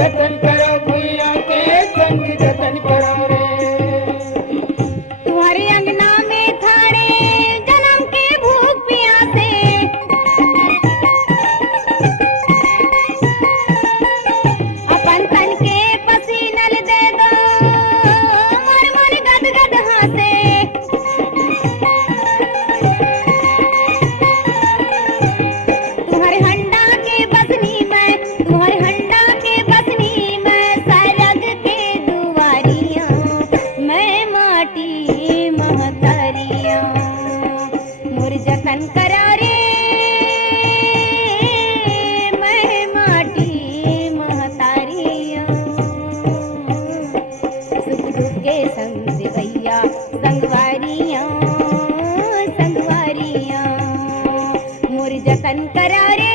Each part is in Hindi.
जतन करो भुइया के संग जतन करो रे। तुम्हारे अंगना में थाने जन्म के भूख प्यासे, अपन तन के पसीनल दे दो मन मन गदगद हासे। तुम्हारे हंडा के बसनी में, तुम्हारे हंडा के बसनी में सरग के दुआरियां, मैं माटी महतरियां मोर जतन करा रे। मैं माटी महतारियां सुख दुख के संग भैया संगवारियां, संगवारियां मोर जतन करा रे।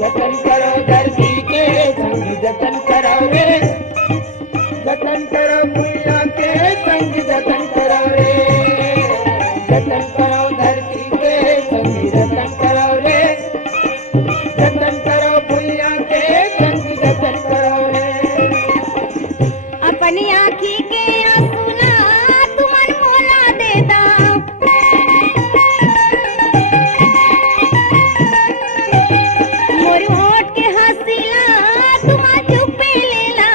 जतन करो धरती के संग जतन करो रे। जतन करो भुइया के संग जतन करो रे। जतन करो धरती के संग जतन करो रे। जतन करो भुइया के संग जतन करो रे। अपनी आँखी के आंसू ना तुमन मोला देता, मोर होठ के हंसीला तुमा चुपे लेला।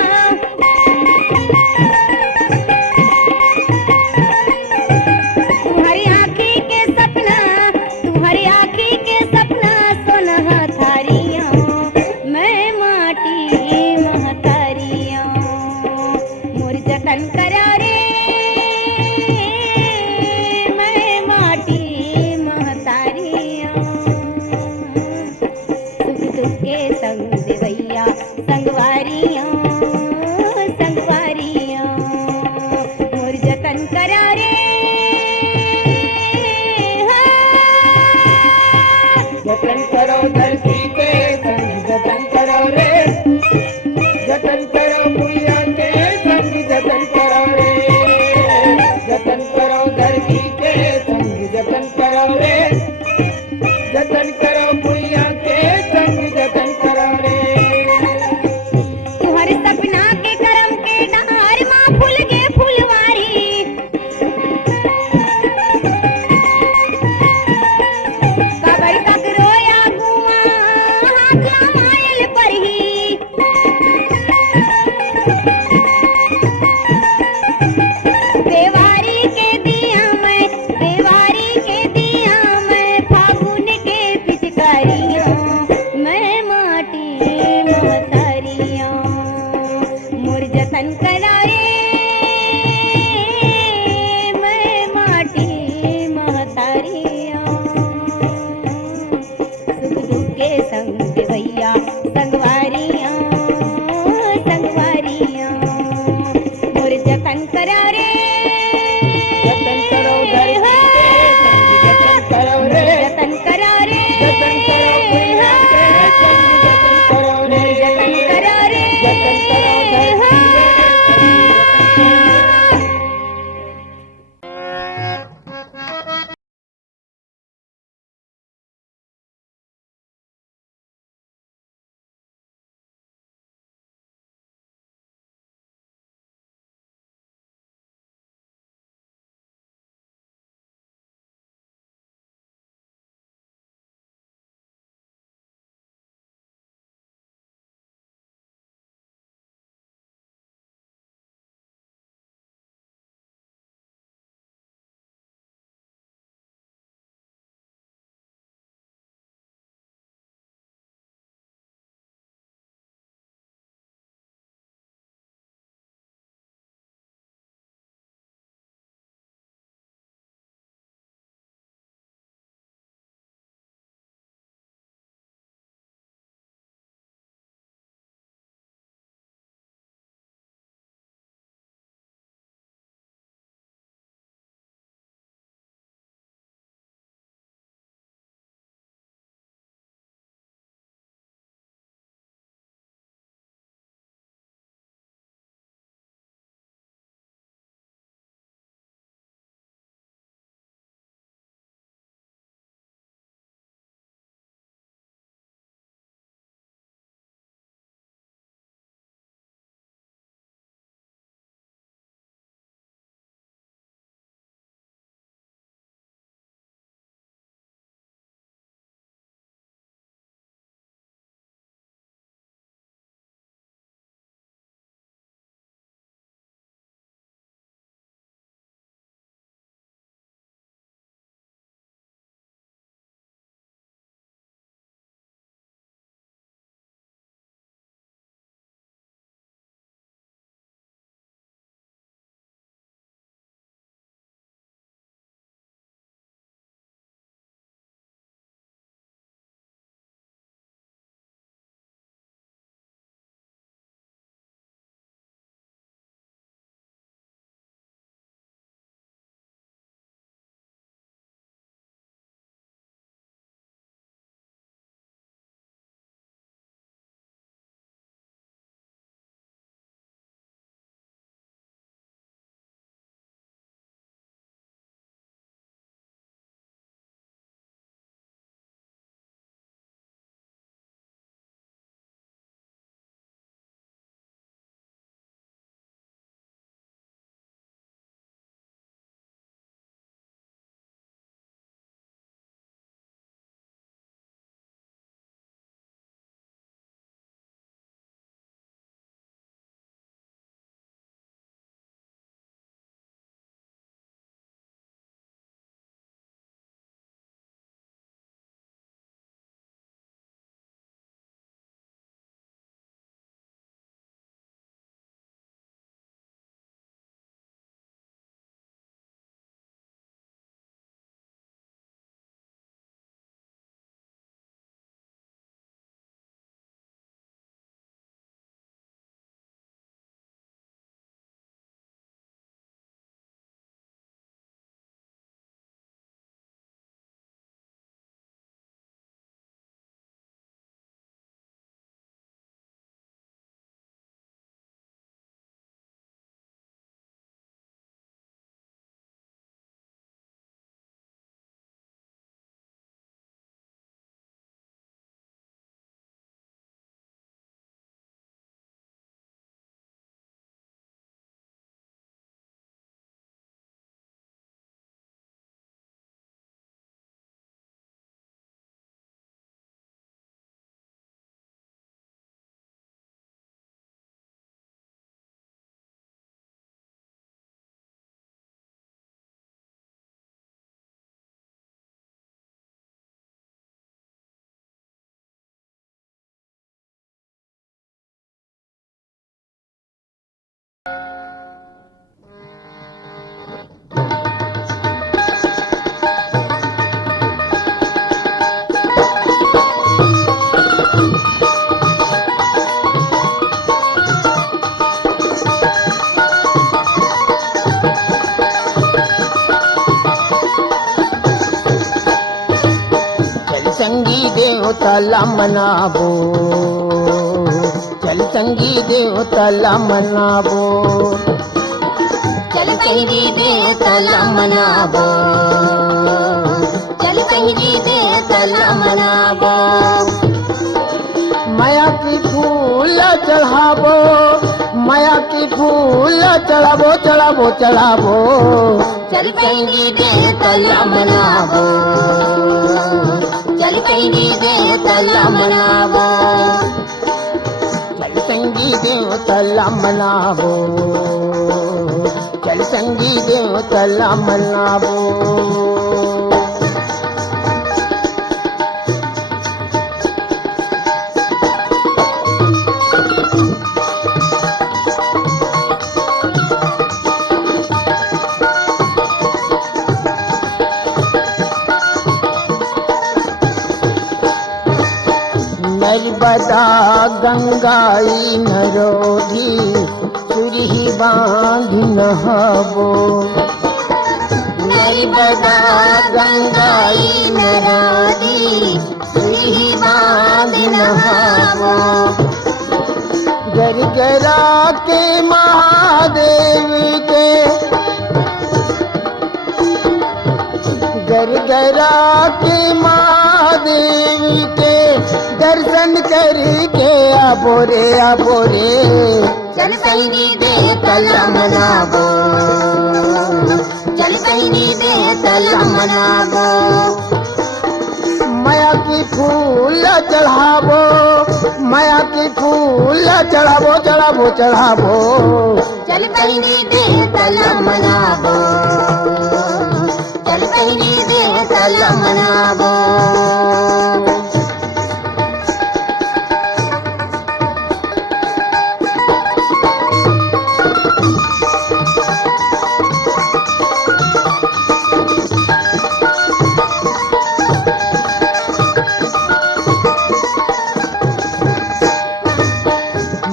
तुम्हारी आँखी के सपना, तुम्हारी आँखी के सपना सोना थारियां, मैं माटी महतारियां मोर जतन करा रे। मैं माटी महतारियां सुख दुख के संग भैया संगवारियां, संगवारियां मोर जतन करा रे। जतन करो धरती के संग जतन करो रे। जतन करो भुइया के संग जतन करो रे। जतन करो धरती के संग जतन करो रे। जतन करो भुइया के संग जतन करो रे। तुम्हारे सपना के करम के डार माँ फूल गे फुलवारी, कबर तक रोया संगी देवताला मनावो, चल संगी देवताला मनावो, चल संगी देवताला मनावो, चल संगी देवताला मनावो, माया की फूल चढ़ावो, माया की फूल चढ़ावो, चढ़ावो चढ़ावो, चल संगी देवताला मनावो, चल संगी देवताला मनावो, चल संगी देवताला मनावो, चल संगी देवताला मनावो। नर्मदा गंगाई नरोधी सुरही बांध नहावो, नर्मदा गंगाई नरोधी सुरही बांध नहावो, गरगरा के महादेव के, गरगरा के महादेव के दर्शन करके आबो रे आबो रे, चल संगी देवताला मनावो, चल संगी देवताला मनावो, माया की फूल चढ़ावो, माया की फूल चढ़ावो, चढ़ावो चढ़ावो, चल संगी देवताला मनावो, चल संगी देवताला मनावो,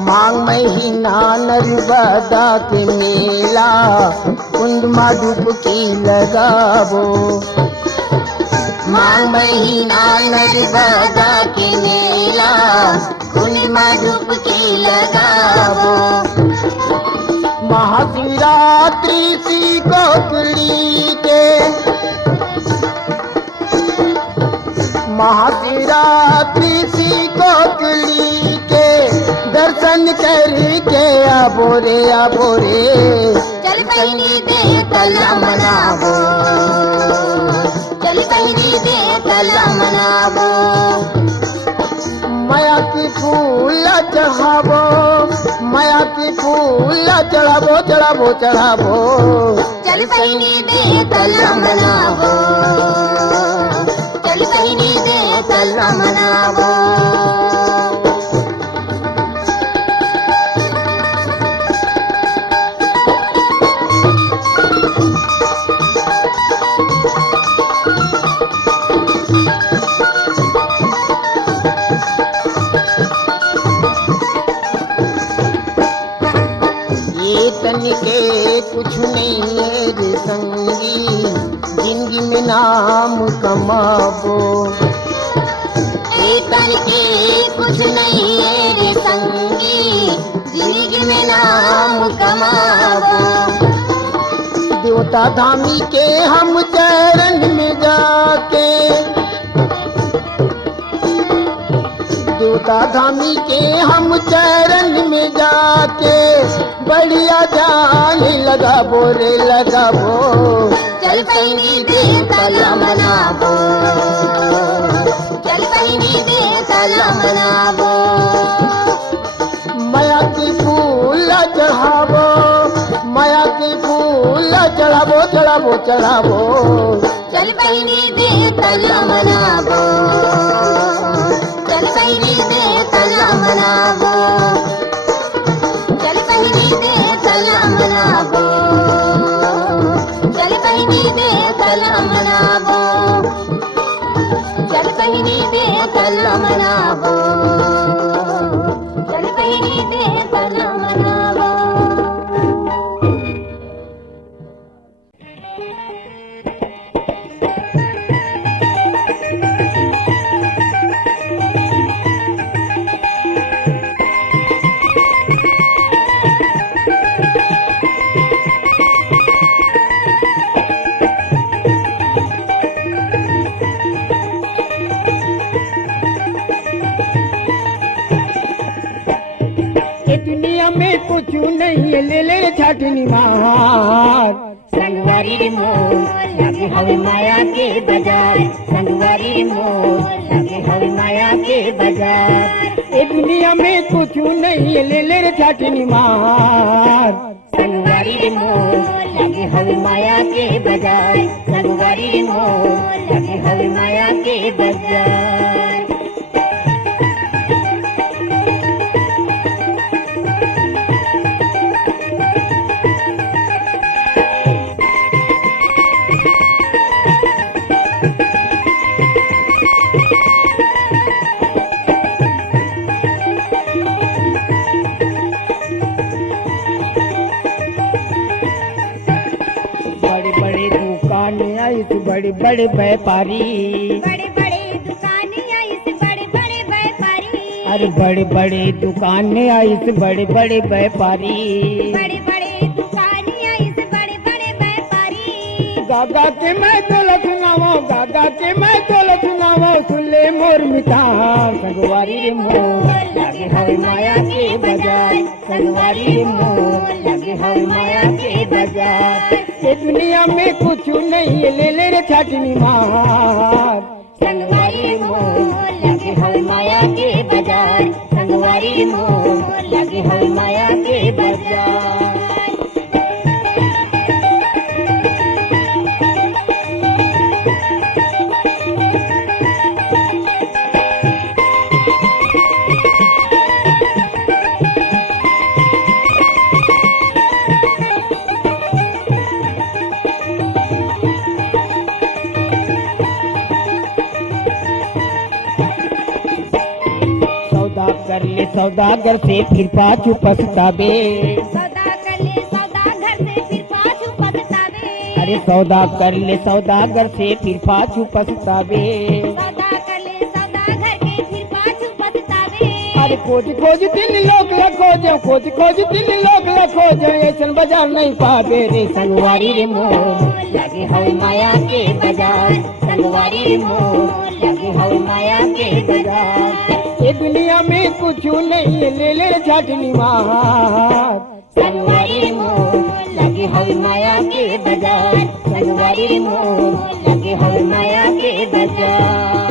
मांग महीना नर्मदा के मेला, कुंड में डुबकी लगावो, माघ महीना नर्मदा के मेला, कुंड में डुबकी लगावो, महाशिवरात्रि सी कोकली के, महाशिवरात्रि सी कोकली के दर्शन करके आबो रे आबो रे, चल संगी देवताला मनावो, चल संगी देवताला मनावो, माया की फूल चढ़ावो, माया की फूल चढ़ावो, चढ़ावो चढ़ावो, चल संगी देवताला मनावो, चल संगी देवताला मनावो, ये तन के कुछ नहीं है रे संगी, जिंदगी में नाम कमावो, तन के कुछ नहीं है रे संगी, जिंदगी में नाम कमावो, देवता धामी के हम चरण में जाके, देवता धामी के हम चरण में जाके बढ़िया जान लगाबो रे लगाबो, चल संगी देवताला मनावो, चल संगी देवताला मनावो, माया की फूल चढ़ावो, माया की फूल चढ़ावो, चढ़ावो चढ़ावो, चल संगी देवताला मनावो, चल संगी देवताला मनावो, चल संगी देवताला मनावो, चल संगी देवताला मनावो, चल संगी देवताला मनावो, चल संगी देवताला मनावो। कुछ नहीं ले ले रे छाटनी मार। संगवारी रे मोर लगे हवे माया के बाजार, संगवारी रे मोर लगे हवे माया के बाजार। ए दुनिया में कुछ नहीं ले ले रे छाटनी मार। संगवारी रे मोर लगे हवे माया के बाजार, संगवारी रे मोर लगे हवे माया के बाजार। बड़े बड़े दुकानें आई तो बड़े बड़े व्यापारी, बड़े बड़े दुकानें आई से बड़े बड़े व्यापारी, अरे बड़े बड़े दुकानें आई तो बड़े बड़े व्यापारी। बड़े बड़े दुकानें आई से बड़े बड़े व्यापारी। गागा के मैं तोला सुनावो, गागा के मैं तोला सुनावो, सुन ले मोर मिठा। संगवारी रे मोर लगे हवे माया के बाजार, संगवारी रे मोर लगे हवे माया के बाजार। ये दुनिया में कुछ नहीं ले ले रे छाटनी मार। संगवारी रे मोर लगे हवे माया के बाजार, संगवारी रे मोर लगे हवे माया के बाजार। सौदा कर ले सौदागर से फिर पाछू पछतावे। सौदा कर ले सौदा घर से फिर पाछू पछतावे। अरे सौदा कर ले सौदागर से फिर पाछू पछतावे। सौदा कर ले सौदा घर के फिर पाछू पछतावे। अरे खोज खोज तीन लोग ला खोजो, खोज खोज तीन लोग ला खोजो, ऐसन बाजार नहीं पावे रे। संगवारी रे मोर लगे हवे माया के बाजार, संगवारी रे मोर लगे हवे माया के बाजार। ये दुनिया में कुछ नहीं ले ले छाटनी मार। संगवारी रे मोर लगे हवे माया के बाजार, संगवारी रे मोर लगे हवे माया के बाजार।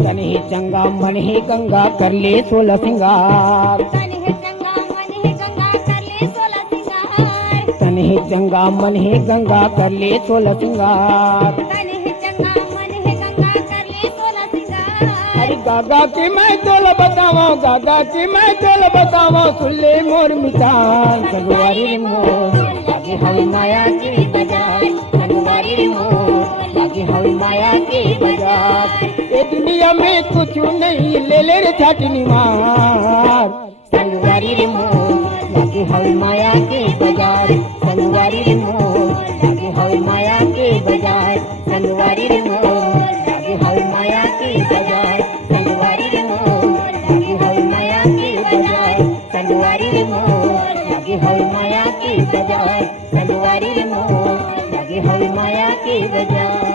तन ही चंगा मन ही गंगा कर ले 16 सिंगार। तन है चंगा मन है गंगा कर ले 16 सिंगार। तन ही चंगा मन ही गंगा कर ले 16 सिंगार। तन है चंगा मन है गंगा कर ले 16 सिंगार। अरे गागा की मैं तोल बतावो, गागा की मैं तोल बतावो, सुन ले मोर मिठान। संगवारी रे मोर लगे हवे माया के बाजार, संगवारी रे मोर लगे हवे माया के बाजार। ये दुनिया में कुछ नहीं ले ले रे छाटनी मार। संगवारी रे मोर लगे हवे माया के बाजार, संगवारी रे मोर लगे हवे माया के बाजार, संगवारी रे मोर लगे हवे माया के बाजार, संगवारी रे मोर लगे हवे माया के बाजार, संगवारी रे मोर लगे हवे माया के बाजार, संगवारी रे मोर लगे हवे माया के बाजार।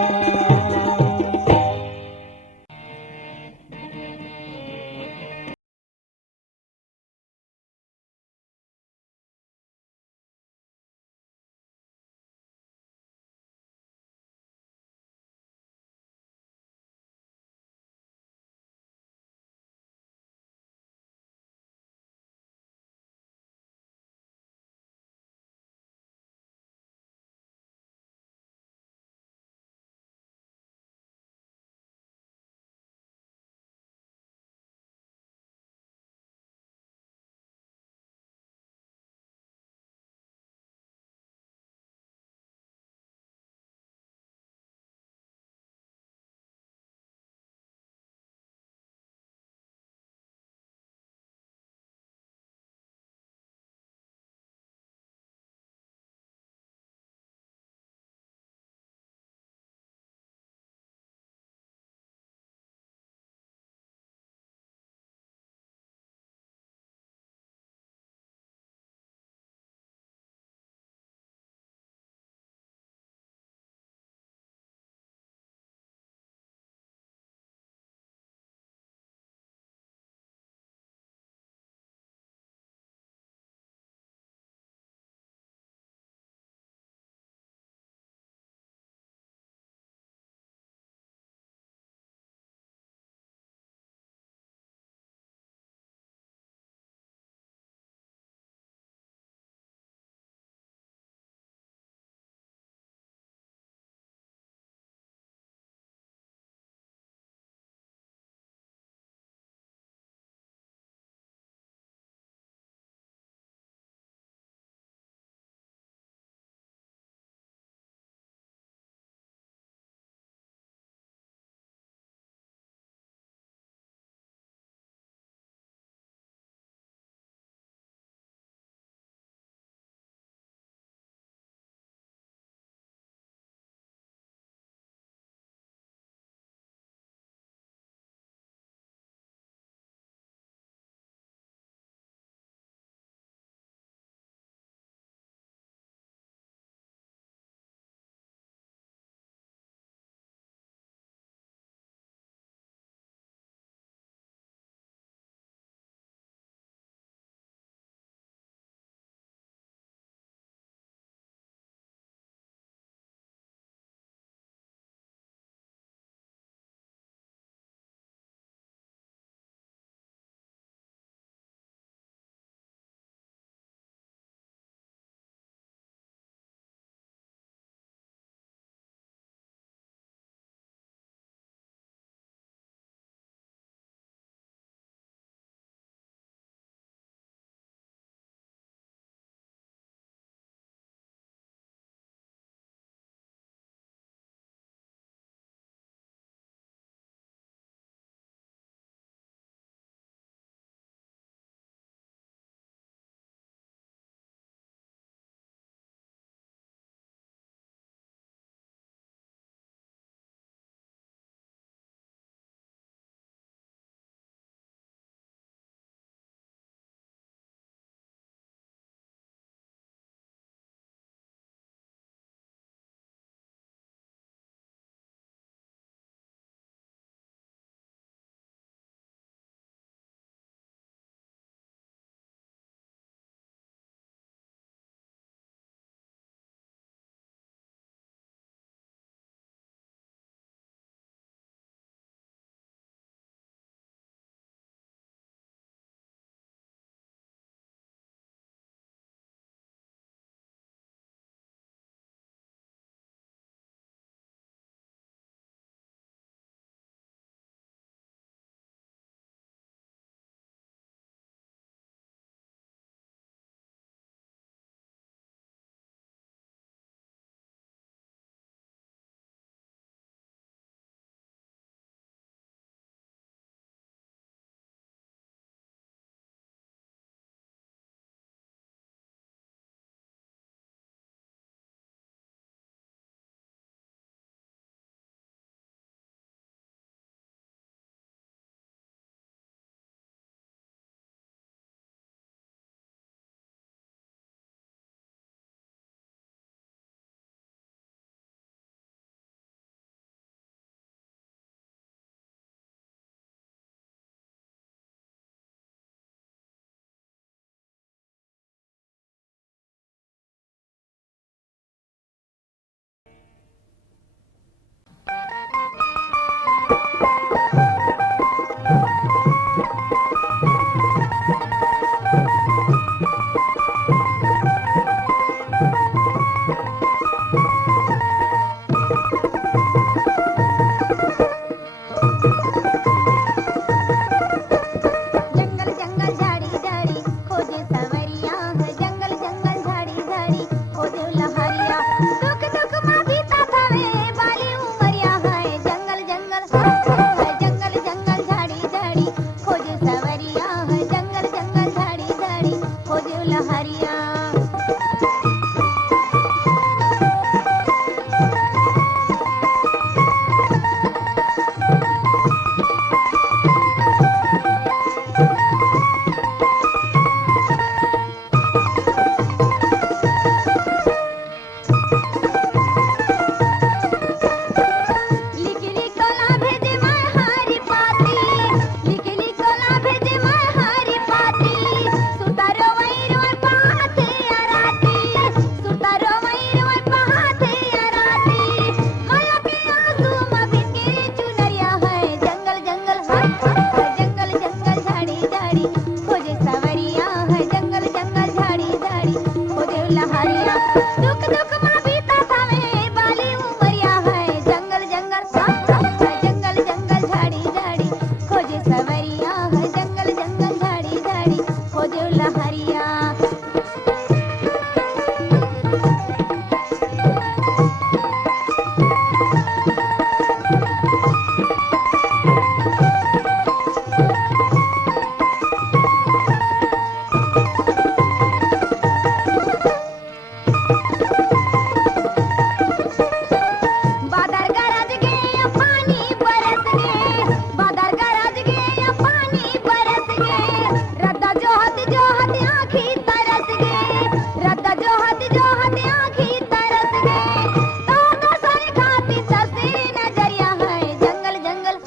लहरिया दुख दुख माँ बीता थावे बाली उमरिया है जंगल जंगल जंगल जंगल झाड़ी झाड़ी खोजे सवरिया है जंगल जंगल झाड़ी झाड़ी खोजे लहरिया बादल गरज गए पानी बरस गए बादल गरज गए पानी बरस गए रद्दा जोहत आँखी तरस गए रद्दा जोहत आँखी तरस गए तो सारे खाती सस्ती नजरिया है जंगल जंगल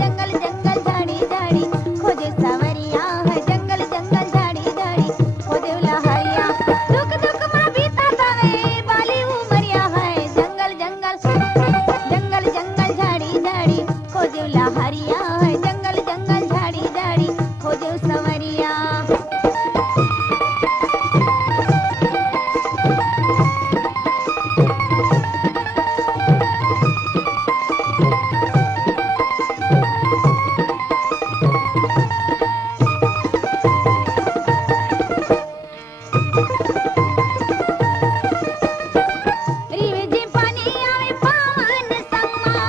जंगल जंगल झाड़ी झाड़ी खोजे सवरिया है जंगल जंगल झाड़ी झाड़ी खोजे लहरिया दुख दुख माँ बीता थावे बाली उमरिया है जंगल जंगल जंगल जंगल झाड़ी झाड़ी खोजे लहरिया है जंगल जंगल झाड़ी झाड़ी खोजे सवरिया रिविजी पानी आवे पावन संगमा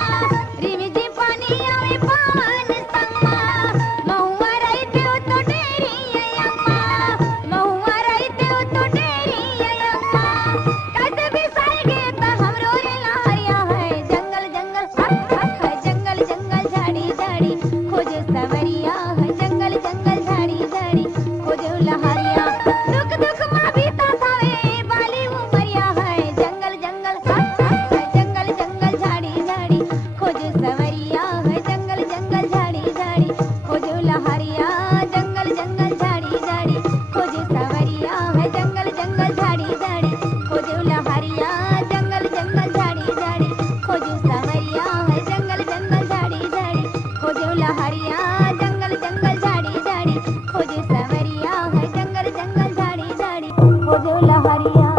रिविजी पानी आवे पावन संगमा महुआ रहते हो तो डेरी अय्यम्मा महुआ रहते हो तो डेरी अय्यम्मा कैसे भी साएगे तो हमरो रे लहरिया है जंगल जंगल जंगल जंगल झाड़ी झाड़ी खोजे सवरिया है जंगल जंगल झाड़ी झाड़ी खोजे लहरिया दुख दुख माँ बीता थावे बाली उमरिया है जंगल जंगल जंगल जंगल झाड़ी झाड़ी खोजे सवरिया है जंगल जंगल झाड़ी झाड़ी खोजे लहरिया जंगल जंगल झाड़ी झाड़ी खोजे सवरिया है जंगल जंगल झाड़ी झाड़ी खोजे लहरिया जंगल जंगल झाड़ी झाड़ी खोजे सवरिया है जंगल जंगल झाड़ी झाड़ी खोजे लहरिया जंगल जंगल झाड़ी झाड़ी खोजे सवरिया है जंगल जंगल झाड़ी झाड़ी खोजे लहरिया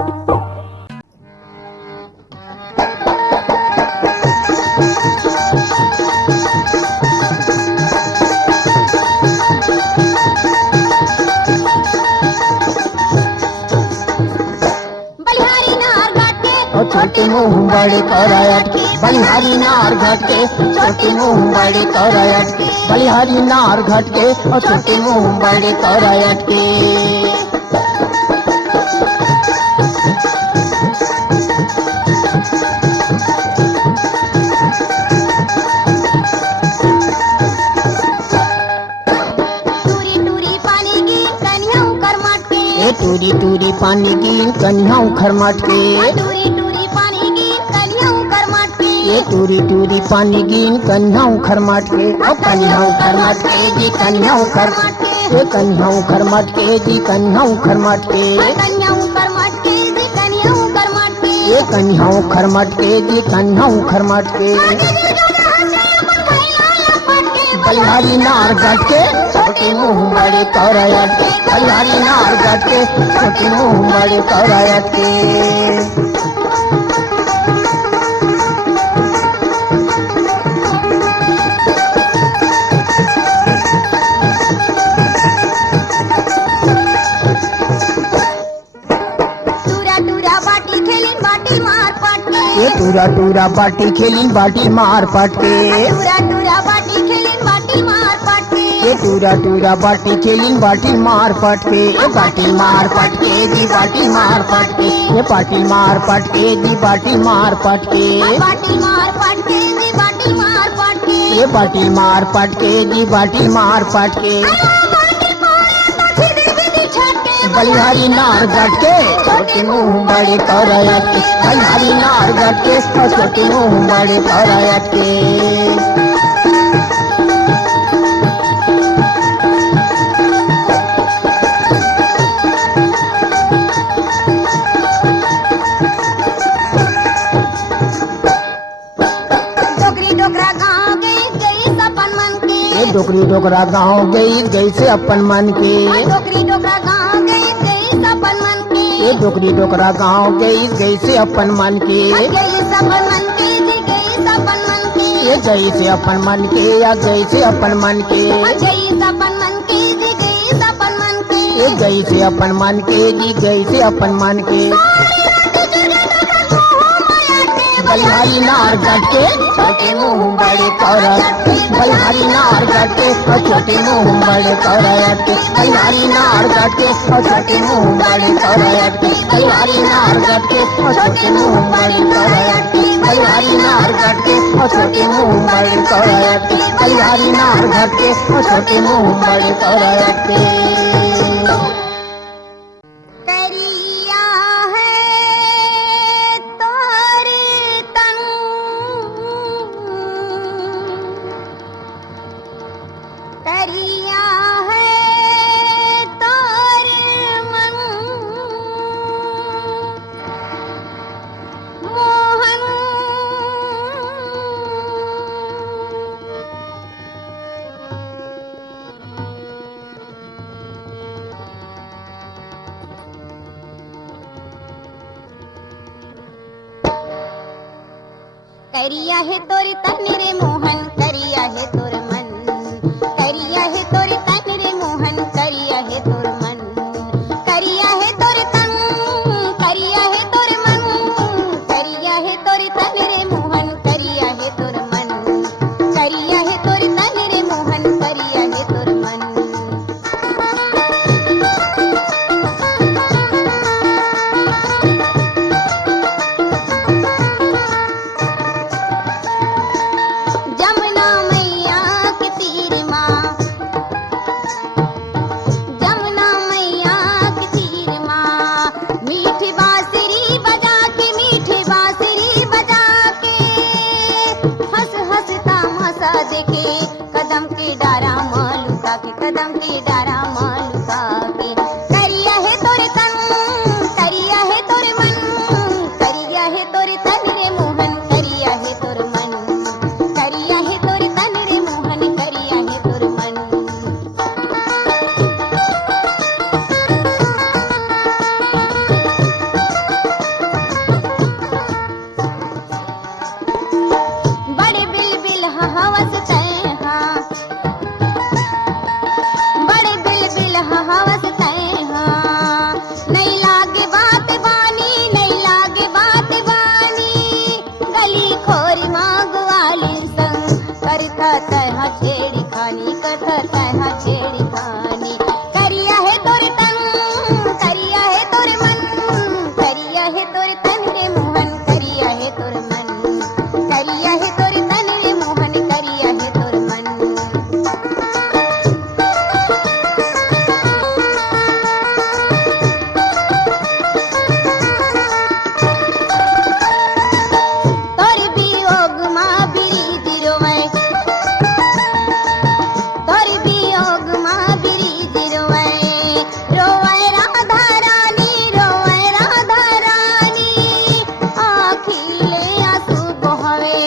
बलिहारी नार घाट के और छोटे मुंह बड़े करायट बलिहारी नार घाट के छोटे मुंह बड़े करायट बलिहारी नार घाट के और छोटे मुंह बड़े करायट के टूरी टूरी पानी की कन्या कर मट के टूरी टूरी पानी की कन्या खरमाट के टूरी टूरी पानी की कन्या कर मट के ये टूरी टूरी पानी की कन्या खरमाट के और कन्या खरमाट के जी कन्या खर ये कन्या खरमाट के जी कन्या खरमाट के कन्या कर मट के जी कन्या कर मट के ये कन्या खरमाट के जी कन्या खरमाट के बलिहारी नार घाट के छोटे मुंह बड़े करायट बलिहारी नार घाट के छोटे मुंह बड़े करायट के टूरा टूरा बाटी खेली बाटी मार पट के ये टूरा टूरा बाटी खेली बाटी मार पट के टूरा टूरा बाटी खेली बाटी मार पट के ये टूरा टूरा बाटी खेली बाटी मार पट के ये बाटी मार पट के जी बाटी मार पट के ये बाटी मार पट के जी बाटी मार पट के बाटी मार पट के जी बाटी मार पट के ये बाटी मार पट के जी बाटी मार पट के बाटी मारे तो छिड़ी बिदी छट के बलिहारी नार घाट के छोटे मुंह बड़े करायट के बलिहारी नार घाट के छोटे मुंह बड़े करायट के डोकरी डोकरा गाँव गई गई से अपन मन के डोकरी डोकरा गाँव गई गई सपन मन के ये के डोकरी डोकरा गाँव गई से अपन मन के गई सपन मन के जी गई सपन मन के ये गई से अपन मन के या गई से अपन मन के गई सपन मन के जी गई सपन मन के ये गई से अपन मन के जी गई से अपन मन के बलिहारी नार गट के छोटे मुंह बड़े कौरत बलिहारी नार गट के छोटे मुंह बड़े कौरत के बलिहारी नार गट के छोटे मुंह बड़े कौरत के बलिहारी नार गट के छोटे मुंह बड़े कौरत के बलिहारी नार गट के छोटे मुंह बड़े कौरत के बलिहारी नार गट के छोटे मुंह बड़े कौरत के करिया है तोरे तन करिया है तोरे मन मोहन करिया है तोरे तन रे मोहन करिया है तोर मन करिया है तोरे तन रे मोहन करिया है तोर मन करिया है तोरे तन करिया है तोर मन करिया है तोरे तन रे मोहन करिया है तोर मन करिया है तोरे तन रे मोहन करिया है तोर मन जमुना मैया के तीर माँ जमुना मैया के तीर माँ मीठी बांसुरी बजा के मीठी बांसुरी बजा के हंस हंस तमाशा देखे कदम के डारा मालूका के कदम के डारा मालूका के करिया है तोरे तन करिया है तोरे मन करिया है तोरे तन रे मोहन करिया है तोर मन करिया है तोरे तन रे मोहन करिया है तोर मन बड़े बिल बिल हवस तय हाँ बड़े बिल बिल हवस तय हाँ नहीं लागे बात बानी नहीं लागे बात बानी गली खोर मांगवाली संग करता तह छेड़ी खानी करता तह छेड़ी खानी करिया है तोरे तन करिया है तोरे मन करिया है तोरे तन रे मोहन करिया है तोरे मन करिया है तोरे तन रे मोहन करिया है तोरे मन तोरे वियोग माँ बिरीद रोवे तोरे वियोग माँ बिरीद रोवे रोवे राधा रानी आखिले आंसू बहावे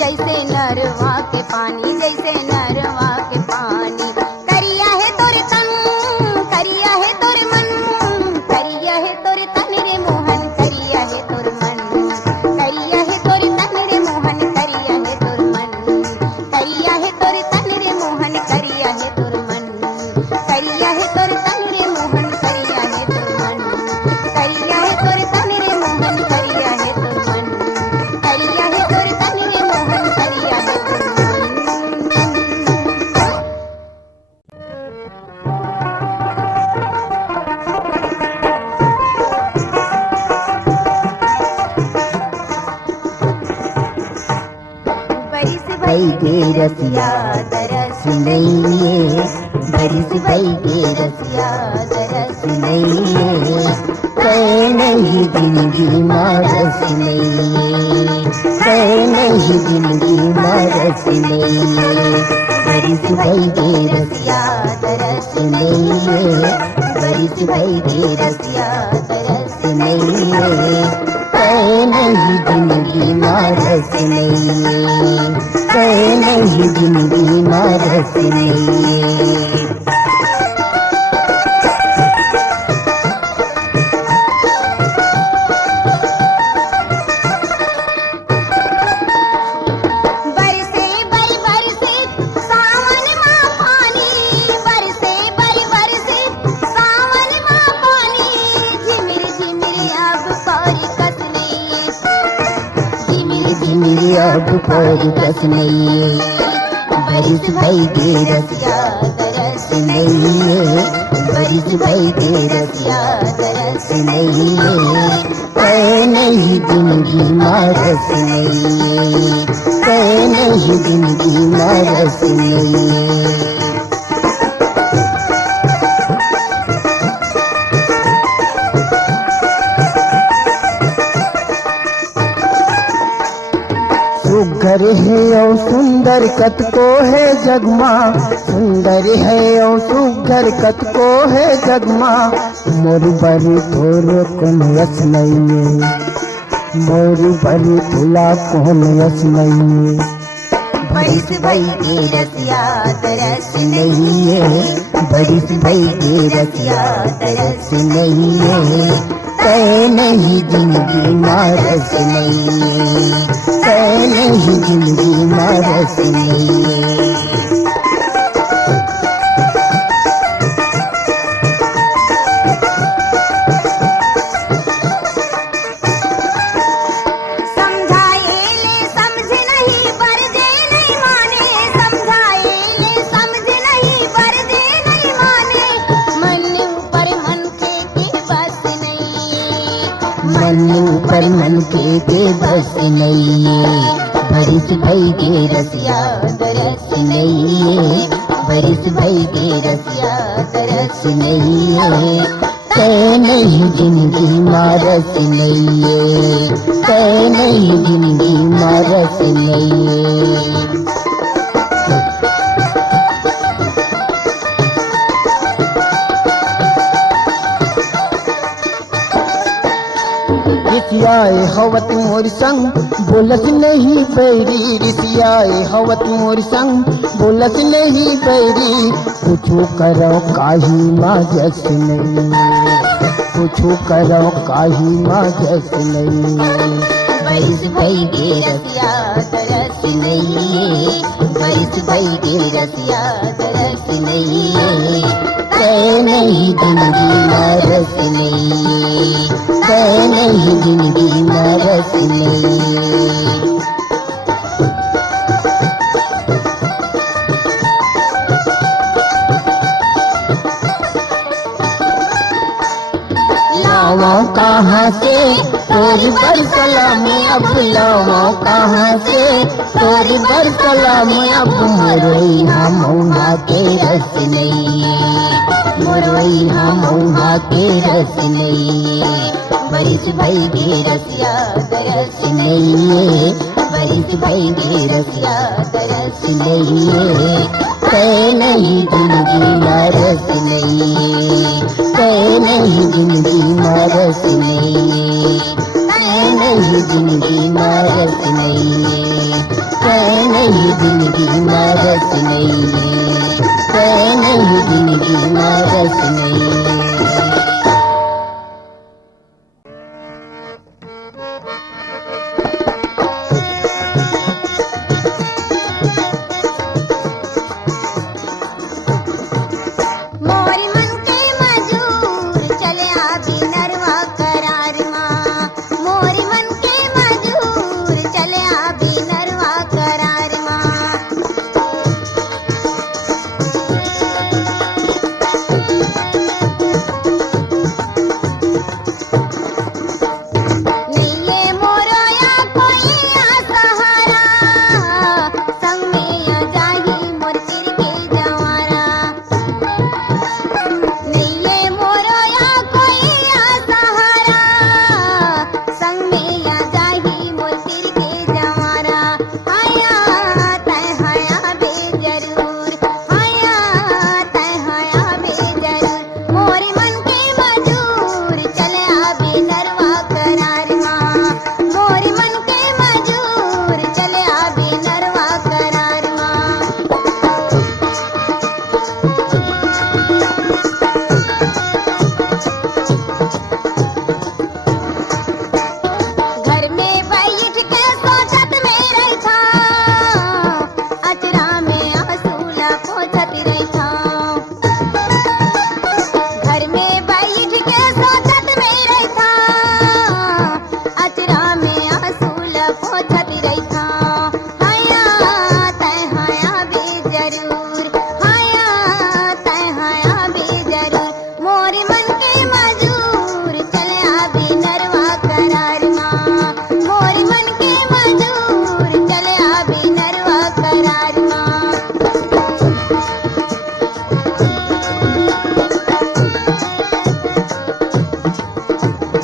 जैसे नरवा के पानी जैसे नरवा के पानी करिया है तोरे तन करिया है तोरे मन करिया है तोरे तन रे मोहन करिया है तोर मन करिया है तोरे तन रे मोहन करिया है तोर मन करिया है तोरे तन रे मोहन करिया है तोर मन करिया है तोरे तन रे मोहन करिया है तोर मन करिया है तोरे तन रे मोहन करिया है तोर मन करिया है तोरे तन रे मोहन करिया है तोर बरिस भाई के रसिया दरस सुनइए बरिस भाई के रसिया सुनइए कहे नहीं जिंदगी मारस नहीं कहे नहीं जिंदगी मारस नहीं बरिस भाई के रसिया सुनइए बरिस भाई के रसिया सुनइए कहे नहीं जिंदगी मारस नहीं कहे नहीं जिंदगी मारस नहीं अब पर दस नहीं बरिस भई के रसिया तरस नहीं बरिस भई के रसिया तरस नहीं नहीं जिंदगी मारस नहीं नहीं जिंदगी मारस नहीं सुघर है और सुंदर कत को है जगमा सुंदर है और सुघर कत को है जगमा मोर बर तोर कौन यस नहीं मोर बर तुला कौन यस नहीं बरिस भई के रसिया तरस नहीं बरिस भई के रसिया तरस नहीं नहीं जिंदगी मारस नहीं नहीं जिंदगी मारस नहीं पर मन के बस नहीं बरिस भई के रसिया तरस नहीं बरिस भई के रसिया तरस नहीं नहीं जिंदगी मारस नहीं नहीं जिंदगी मारस नहीं रिसियाए हवत मोर संग बोलस नहीं बैरी रिसियाए हवत मोर संग बोलस नहीं बैरी कुछो करो काही माजस नहीं कुछो करो काही माजस नहीं बरिस भई के रसिया तरस नहीं बरिस भई के रसिया तरस नहीं नहीं जिंदगी मारस नहीं नहीं जिंदगी मारस नहीं लाओ कहाँ से तोरी बर सलाम अब लाओ कहाँ से तोरी बर सलाम अब मोरोई हम के रस नहीं मोरोई हम के रस नहीं बरिस भई के रसिया तरस नहीं बरिस भई के रसिया तरस नहीं नहीं जिंदगी मारस नहीं नहीं जिंदगी मारस नहीं नहीं जिंदगी मारस नहीं नहीं जिंदगी मारस नहीं नहीं जिंदगी मारस नहीं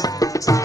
रे